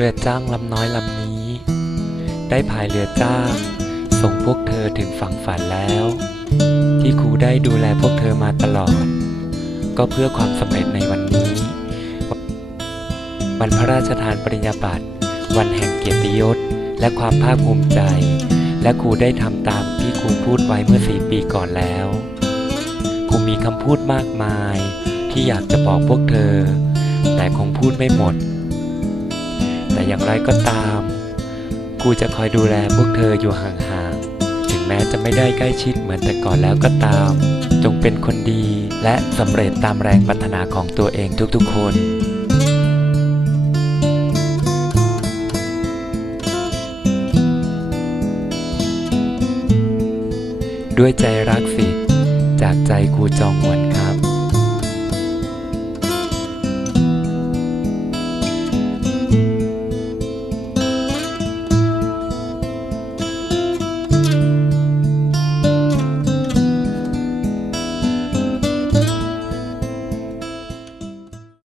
รือจ้างลำน้อยลำนี้ ได้พายเรือจ้าง ส่งพวกเธอถึงฝั่งฝันแล้ว ที่ครูได้ดูแลพวกเธอมาตลอด ก็เพื่อความสำเร็จในวันนี้ วันพระราชทานปริญญาบัตรวันแห่งเกียรติยศ และความภาคภูมิใจ และครูได้ทำตามที่ครูพูดไว้เมื่อสี่ปีก่อนแล้วครูมีคำพูดมากมาย ที่อยากจะบอกพวกเธอ แต่คงพูดไม่หมด แต่อย่างไรก็ตามครูจะคอยดูแลพวกเธออยู่ห่างๆ ถึงแม้จะไม่ได้ใกล้ชิดเหมือนแต่ก่อนแล้วก็ตาม จงเป็นคนดีและสำเร็จตามแรงปรารถนาของตัวเองทุกๆคนด้วยใจรักสิ จากใจครูจองหวนค่ะ